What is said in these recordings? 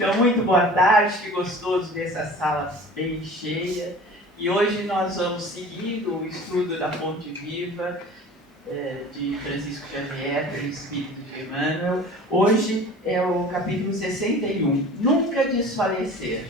Então, muito boa tarde, que gostoso ver essa sala bem cheia. E hoje nós vamos seguir o estudo da Fonte Viva de Francisco Xavier, pelo Espírito de Emmanuel. Hoje é o capítulo 61, Nunca Desfalecer.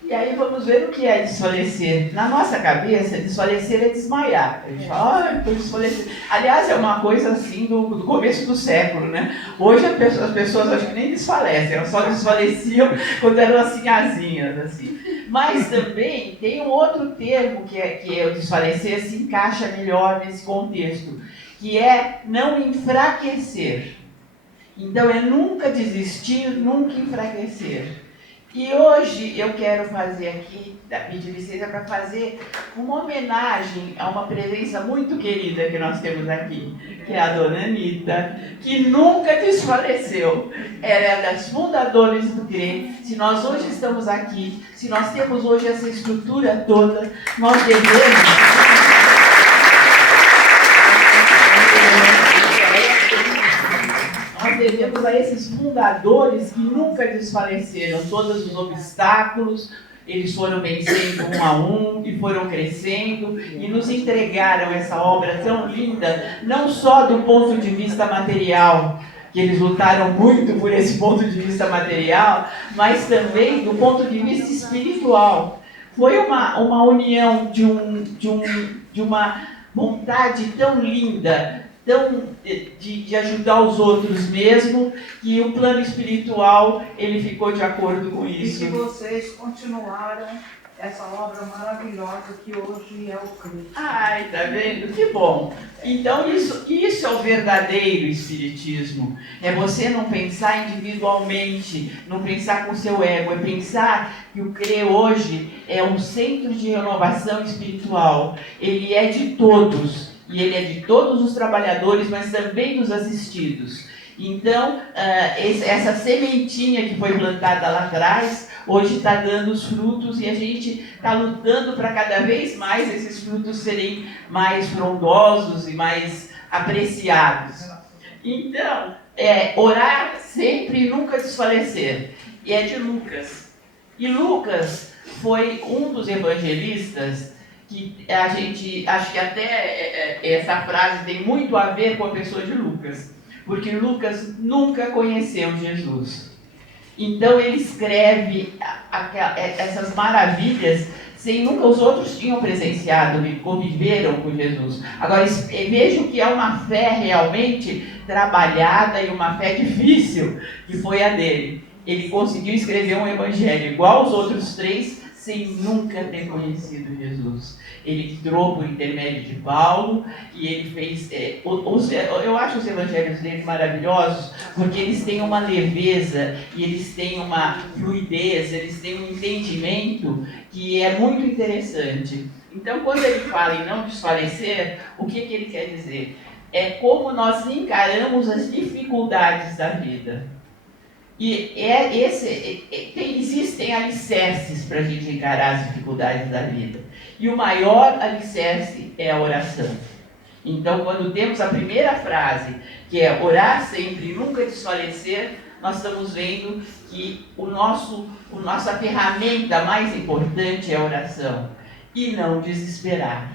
E aí vamos ver o que é desfalecer. Na nossa cabeça, desfalecer é desmaiar. A gente fala, estou desfalecendo. Aliás, é uma coisa assim do começo do século, né? Hoje as pessoas acho que nem desfalecem, elas só desfaleciam quando eram assim, asinhas, assim. Mas também tem um outro termo que é o desfalecer, se encaixa melhor nesse contexto, que é não enfraquecer. Então é nunca desistir, nunca enfraquecer. E hoje eu quero fazer aqui, pedir licença para fazer uma homenagem a uma presença muito querida que nós temos aqui, que é a Dona Anita, que nunca desfaleceu. Ela é das fundadoras do CRE. Se nós hoje estamos aqui, se nós temos hoje essa estrutura toda, nós devemos a esses fundadores que nunca desfaleceram todos os obstáculos. Eles foram vencendo um a um e foram crescendo e nos entregaram essa obra tão linda, não só do ponto de vista material, que eles lutaram muito por esse ponto de vista material, mas também do ponto de vista espiritual. Foi uma união de uma vontade tão linda, de ajudar os outros mesmo, que o plano espiritual ele ficou de acordo com isso. E que vocês continuaram essa obra maravilhosa que hoje é o Cristo. Ai, tá vendo? Que bom! Então isso é o verdadeiro espiritismo. É você não pensar individualmente, não pensar com o seu ego, é pensar que o CRE hoje é um centro de renovação espiritual. Ele é de todos. E ele é de todos os trabalhadores, mas também dos assistidos. Então, essa sementinha que foi plantada lá atrás, hoje está dando os frutos e a gente está lutando para cada vez mais esses frutos serem mais frondosos e mais apreciados. Então, orar sempre e nunca desfalecer. E é de Lucas. E Lucas foi um dos evangelistas que a gente, acho que até essa frase tem muito a ver com a pessoa de Lucas, porque Lucas nunca conheceu Jesus. Então ele escreve essas maravilhas sem nunca os outros tinham presenciado e conviveram com Jesus. Agora vejam que é uma fé realmente trabalhada e uma fé difícil, que foi a dele. Ele conseguiu escrever um evangelho igual aos outros três, sem nunca ter conhecido Jesus. Ele entrou por intermédio de Paulo e ele fez... eu acho os evangelhos dele maravilhosos porque eles têm uma leveza e eles têm uma fluidez, eles têm um entendimento que é muito interessante. Então, quando ele fala em não desfalecer, o que ele quer dizer? É como nós encaramos as dificuldades da vida. E existem alicerces para a gente encarar as dificuldades da vida. E o maior alicerce é a oração. Então, quando temos a primeira frase, que é orar sempre e nunca desfalecer, nós estamos vendo que nossa ferramenta mais importante é a oração. E não desesperar.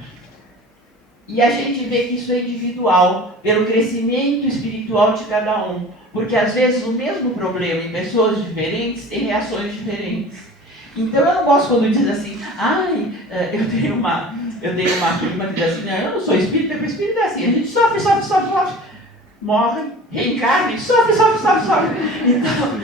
E a gente vê que isso é individual, pelo crescimento espiritual de cada um. Porque às vezes o mesmo problema em pessoas diferentes tem reações diferentes. Então eu não gosto quando diz assim, eu tenho uma prima que diz assim, não, eu não sou espírita, porque o espírito é assim, a gente sofre, morre, reencarna, sofre. Então,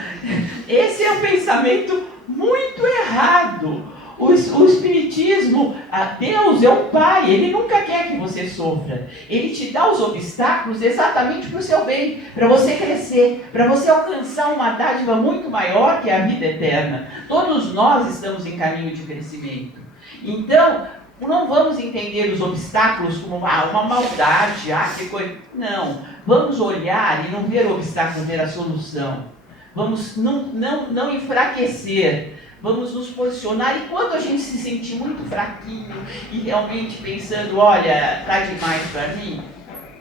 esse é um pensamento muito errado. O Espiritismo, Deus é o Pai, Ele nunca quer que você sofra. Ele te dá os obstáculos exatamente para o seu bem, para você crescer, para você alcançar uma dádiva muito maior que é a vida eterna. Todos nós estamos em caminho de crescimento. Então, não vamos entender os obstáculos como uma maldade, que coisa. Não, vamos olhar e não ver o obstáculo, ver a solução. Vamos não enfraquecer. Vamos nos posicionar e quando a gente se sentir muito fraquinho e realmente pensando, olha, está demais para mim,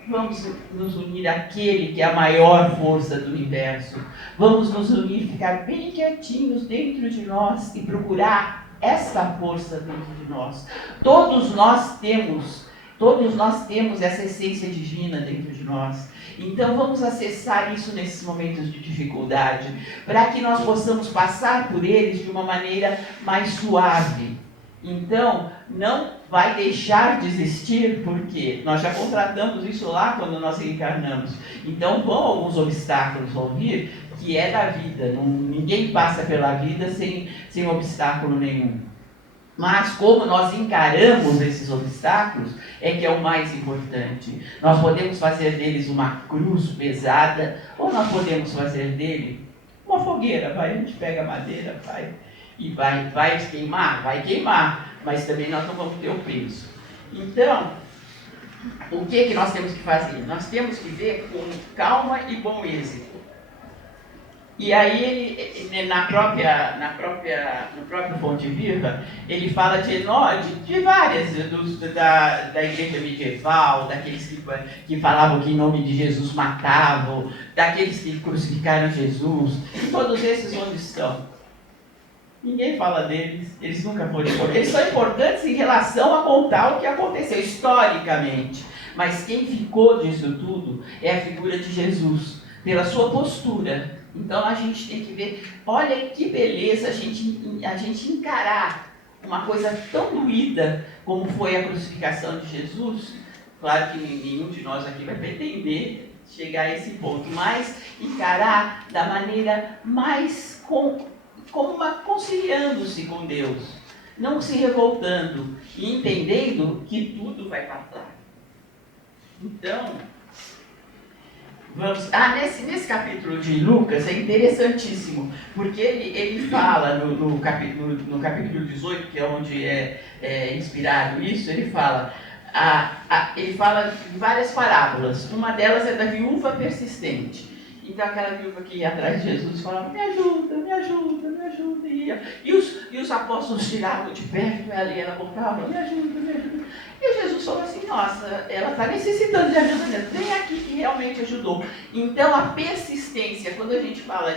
vamos nos unir àquele que é a maior força do universo. Vamos nos unir, ficar bem quietinhos dentro de nós e procurar essa força dentro de nós. Todos nós temos essa essência divina dentro de nós. Então vamos acessar isso nesses momentos de dificuldade, para que nós possamos passar por eles de uma maneira mais suave. Então, não vai deixar de existir, porque nós já contratamos isso lá quando nós reencarnamos. Então vão alguns obstáculos, vão vir, que é da vida. Ninguém passa pela vida sem obstáculo nenhum. Mas como nós encaramos esses obstáculos, é que é o mais importante. Nós podemos fazer deles uma cruz pesada, ou nós podemos fazer dele uma fogueira. A gente pega madeira, e vai queimar, mas também nós não vamos ter o peso. Então, o que nós temos que fazer? Nós temos que ver com calma e bom êxito. E aí, no próprio Fonte Viva, ele fala de várias, da igreja medieval, daqueles que falavam que em nome de Jesus matavam, daqueles que crucificaram Jesus, todos esses onde estão? Ninguém fala deles, eles nunca foram importantes. Eles são importantes em relação a contar o que aconteceu historicamente. Mas quem ficou disso tudo é a figura de Jesus, pela sua postura. Então a gente tem que ver, olha que beleza a gente encarar uma coisa tão doída como foi a crucificação de Jesus. Claro que nenhum de nós aqui vai pretender chegar a esse ponto, mas encarar da maneira mais conciliando-se com Deus, não se revoltando e entendendo que tudo vai passar. Então, nesse capítulo de Lucas é interessantíssimo, porque ele fala no capítulo 18, que é onde é inspirado isso, ele fala de várias parábolas. Uma delas é da viúva persistente. Então aquela viúva que ia atrás de Jesus falava, me ajuda, me ajuda, me ajuda. E os apóstolos tiravam de perto ela e ela voltava, me ajuda, me ajuda. E Jesus falou assim, nossa, ela está necessitando de ajuda mesmo, vem aqui que realmente ajudou. Então a persistência, quando a gente fala,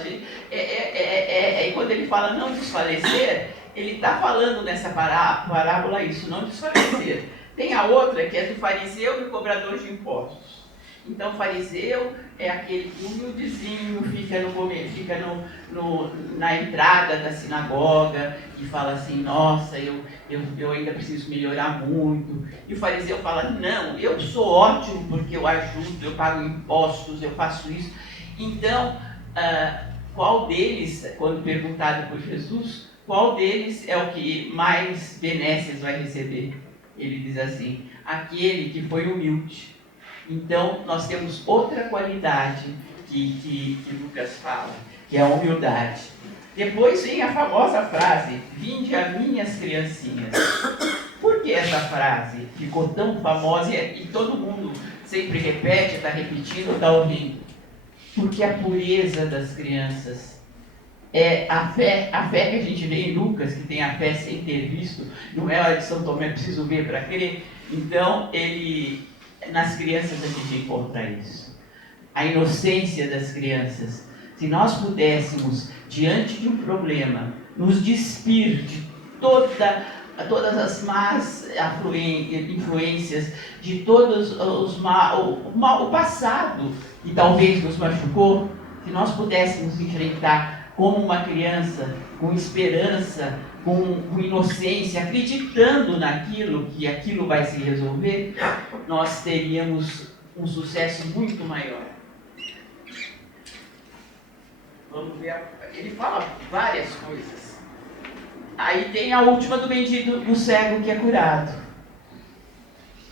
quando ele fala não desfalecer, ele está falando nessa parábola isso, não desfalecer. Tem a outra que é do fariseu e o cobrador de impostos. Então, o fariseu é aquele humildezinho, fica na entrada da sinagoga e fala assim, nossa, eu ainda preciso melhorar muito. E o fariseu fala, não, eu sou ótimo porque eu ajudo, eu pago impostos, eu faço isso. Então, qual deles, quando perguntado por Jesus, qual deles é o que mais benesses vai receber? Ele diz assim, aquele que foi humilde. Então, nós temos outra qualidade que Lucas fala, que é a humildade. Depois vem a famosa frase, vinde a minhas criancinhas. Por que essa frase ficou tão famosa e todo mundo sempre repete, está repetindo, está ouvindo? Porque a pureza das crianças é a fé que a gente vê em Lucas, que tem a fé sem ter visto, não é a de São Tomé, preciso ver para crer. Então, nas crianças a gente encontra isso. A inocência das crianças. Se nós pudéssemos, diante de um problema, nos despir de todas as más influências, de todos o passado que talvez nos machucou, se nós pudéssemos enfrentar como uma criança, com esperança, com inocência, acreditando naquilo, que aquilo vai se resolver, nós teríamos um sucesso muito maior. Vamos ver, ele fala várias coisas. Aí tem a última do mendigo, do cego que é curado,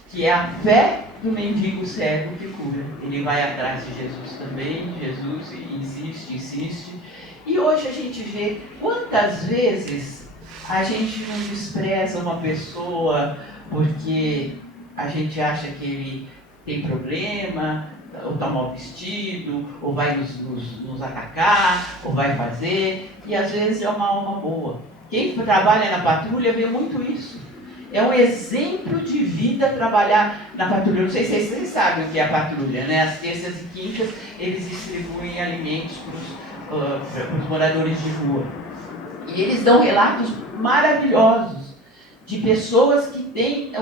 que é a fé do mendigo cego que cura. Ele vai atrás de Jesus também, Jesus insiste. E hoje a gente vê quantas vezes a gente não despreza uma pessoa porque a gente acha que ele tem problema, ou está mal vestido, ou vai nos atacar, ou vai fazer, e às vezes é uma alma boa. Quem trabalha na patrulha vê muito isso. É um exemplo de vida trabalhar na patrulha. Não sei se vocês sabem o que é a patrulha, né? Às terças e quintas eles distribuem alimentos para os moradores de rua. E eles dão relatos maravilhosos de pessoas que têm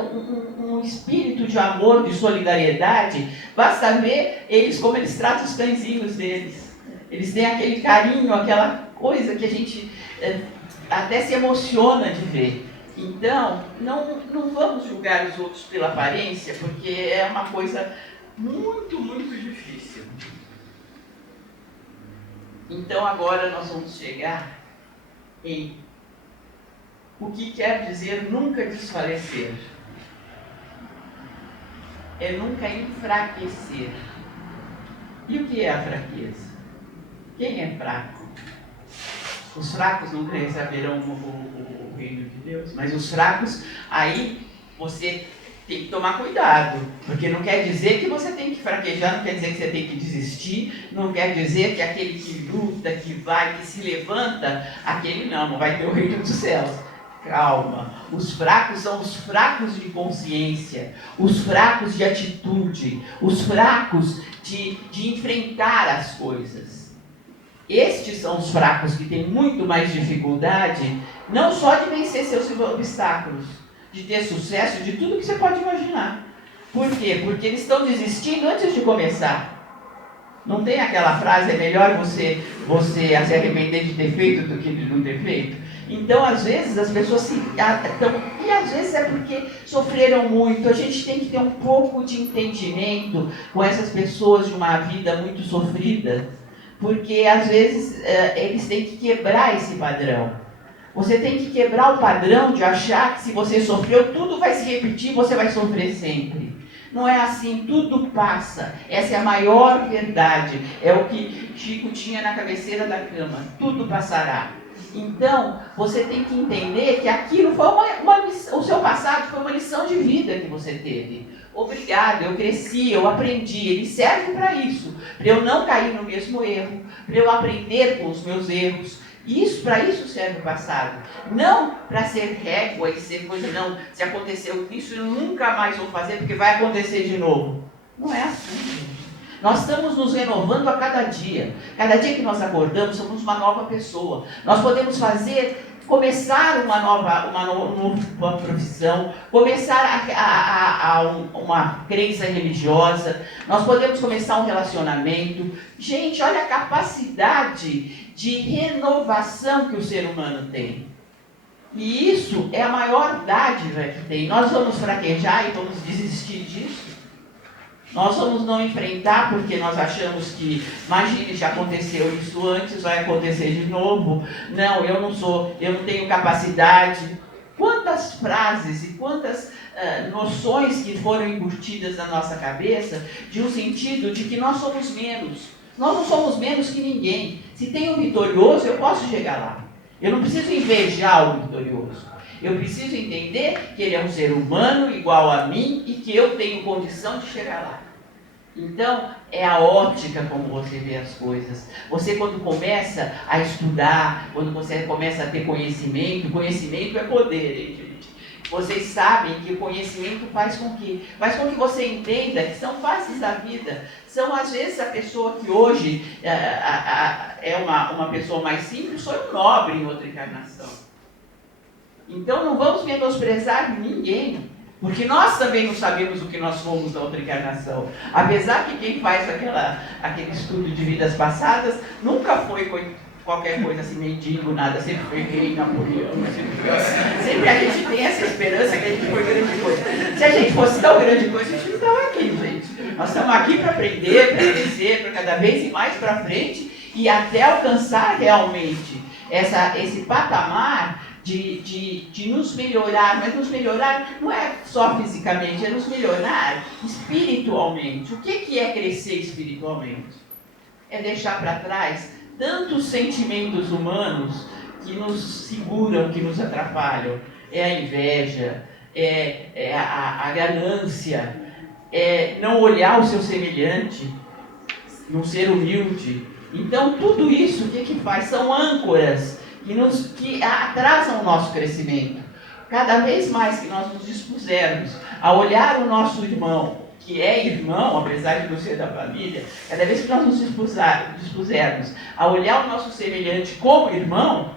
um espírito de amor, de solidariedade. Basta ver eles como eles tratam os cãezinhos deles. Eles têm aquele carinho, aquela coisa que a gente até se emociona de ver. Então, não vamos julgar os outros pela aparência, porque é uma coisa muito, muito difícil. Então, agora nós vamos chegar em o que quer dizer nunca desfalecer. É nunca enfraquecer. E o que é a fraqueza? Quem é fraco? Os fracos não receberão o reino de Deus, mas os fracos, aí você tem que tomar cuidado, porque não quer dizer que você tem que fraquejar, não quer dizer que você tem que desistir, não quer dizer que aquele que luta, que vai, que se levanta, aquele não vai ter o reino dos céus. Calma, os fracos são os fracos de consciência, os fracos de atitude, os fracos de enfrentar as coisas. Estes são os fracos que têm muito mais dificuldade, não só de vencer seus obstáculos, de ter sucesso, de tudo que você pode imaginar. Por quê? Porque eles estão desistindo antes de começar. Não tem aquela frase, é melhor você se arrepender de ter feito do que de não ter feito? Então, às vezes, as pessoas e às vezes é porque sofreram muito. A gente tem que ter um pouco de entendimento com essas pessoas de uma vida muito sofrida. Porque, às vezes, eles têm que quebrar esse padrão. Você tem que quebrar o padrão de achar que se você sofreu, tudo vai se repetir, você vai sofrer sempre. Não é assim, tudo passa. Essa é a maior verdade. É o que Chico tinha na cabeceira da cama. Tudo passará. Então, você tem que entender que aquilo foi o seu passado foi uma lição de vida que você teve. Obrigado, eu cresci, eu aprendi, ele serve para isso, para eu não cair no mesmo erro, para eu aprender com os meus erros. Para isso serve o passado. Não para ser régua e ser coisa, não. Se aconteceu isso, eu nunca mais vou fazer, porque vai acontecer de novo. Não é assim, gente. Nós estamos nos renovando a cada dia. Cada dia que nós acordamos, somos uma nova pessoa. Nós podemos começar uma nova profissão, começar uma crença religiosa, nós podemos começar um relacionamento. Gente, olha a capacidade de renovação que o ser humano tem. E isso é a maior dádiva que tem. Nós vamos fraquejar e vamos desistir disso? Nós vamos não enfrentar porque nós achamos que, imagine, já aconteceu isso antes, vai acontecer de novo. Não, eu não tenho capacidade. Quantas frases e quantas noções que foram embutidas na nossa cabeça de um sentido de que nós somos menos. Nós não somos menos que ninguém. Se tem um vitorioso, eu posso chegar lá. Eu não preciso invejar o vitorioso. Eu preciso entender que ele é um ser humano igual a mim e que eu tenho condição de chegar lá. Então, é a ótica como você vê as coisas. Você, quando começa a estudar, quando você começa a ter conhecimento é poder, hein, gente? Vocês sabem que o conhecimento faz com que você entenda que são faces da vida. São, às vezes, a pessoa que hoje é uma pessoa mais simples, foi um nobre em outra encarnação. Então, não vamos menosprezar ninguém, porque nós também não sabemos o que nós fomos na outra encarnação. Apesar que quem faz aquele estudo de vidas passadas nunca foi qualquer coisa assim, mendigo, nada, sempre foi rei, Napoleão, sempre a gente tem essa esperança que a gente foi grande coisa. Se a gente fosse tão grande coisa, a gente não estava aqui, gente. Nós estamos aqui para aprender, para crescer, para cada vez ir mais para frente e até alcançar realmente esse patamar de nos melhorar, mas nos melhorar não é só fisicamente, é nos melhorar espiritualmente. O que é crescer espiritualmente? É deixar para trás tantos sentimentos humanos que nos seguram, que nos atrapalham. É a inveja, é a ganância, é não olhar o seu semelhante, não ser humilde. Então, tudo isso, o que faz? São âncoras que atrasam o nosso crescimento. cada vez mais que nós nos dispusermos a olhar o nosso irmão, que é irmão, apesar de não ser da família, cada vez que nós nos dispusermos a olhar o nosso semelhante como irmão,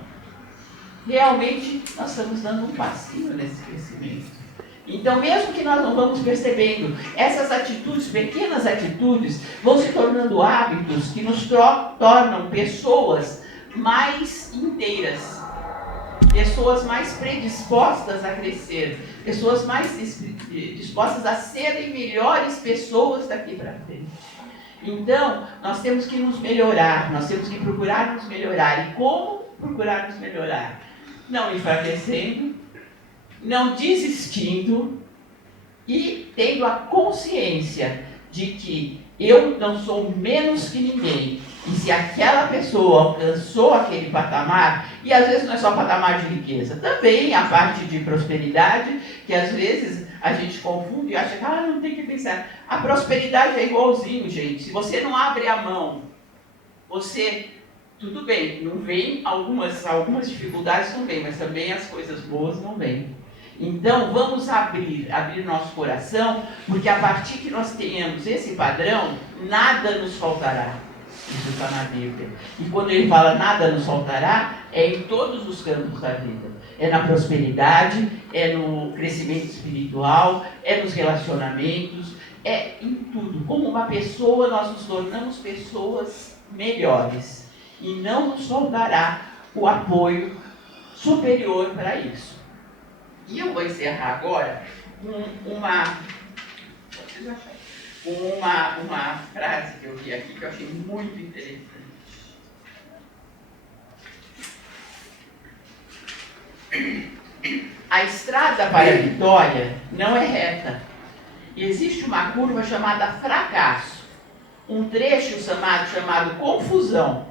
realmente nós estamos dando um passinho nesse crescimento. Então, mesmo que nós não vamos percebendo, essas atitudes, pequenas atitudes, vão se tornando hábitos que nos tornam pessoas mais inteiras, pessoas mais predispostas a crescer, pessoas mais dispostas a serem melhores pessoas daqui para frente. Então, nós temos que nos melhorar, nós temos que procurar nos melhorar. E como procurar nos melhorar? Não enfraquecendo, não desistindo e tendo a consciência de que eu não sou menos que ninguém. E se aquela pessoa alcançou aquele patamar, e às vezes não é só patamar de riqueza, também a parte de prosperidade, que às vezes a gente confunde e acha que não tem que pensar. A prosperidade é igualzinho, gente. Se você não abre a mão, tudo bem, não vem, algumas dificuldades não vêm, mas também as coisas boas não vêm. Então, vamos abrir nosso coração, porque a partir que nós tenhamos esse padrão, nada nos faltará. Isso está na Bíblia. E quando ele fala nada nos faltará, é em todos os campos da vida. É na prosperidade, é no crescimento espiritual, é nos relacionamentos, é em tudo. Como uma pessoa, nós nos tornamos pessoas melhores. E não nos faltará o apoio superior para isso. E eu vou encerrar agora com uma frase que eu vi aqui que eu achei muito interessante. A estrada para a vitória não é reta. Existe uma curva chamada fracasso, um trecho chamado confusão,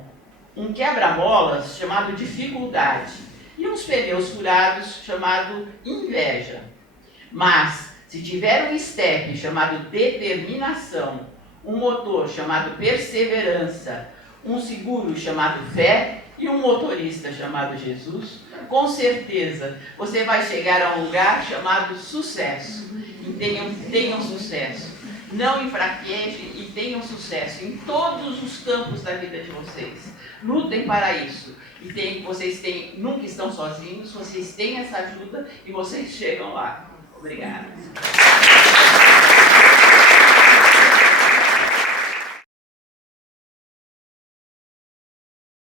um quebra-molas chamado dificuldade e uns pneus furados chamado inveja. Mas, se tiver um step chamado determinação, um motor chamado perseverança, um seguro chamado fé e um motorista chamado Jesus, com certeza você vai chegar a um lugar chamado sucesso. E tenham sucesso. Não enfraquejem e tenham sucesso em todos os campos da vida de vocês. Lutem para isso. E vocês nunca estão sozinhos, vocês têm essa ajuda e vocês chegam lá. Obrigada.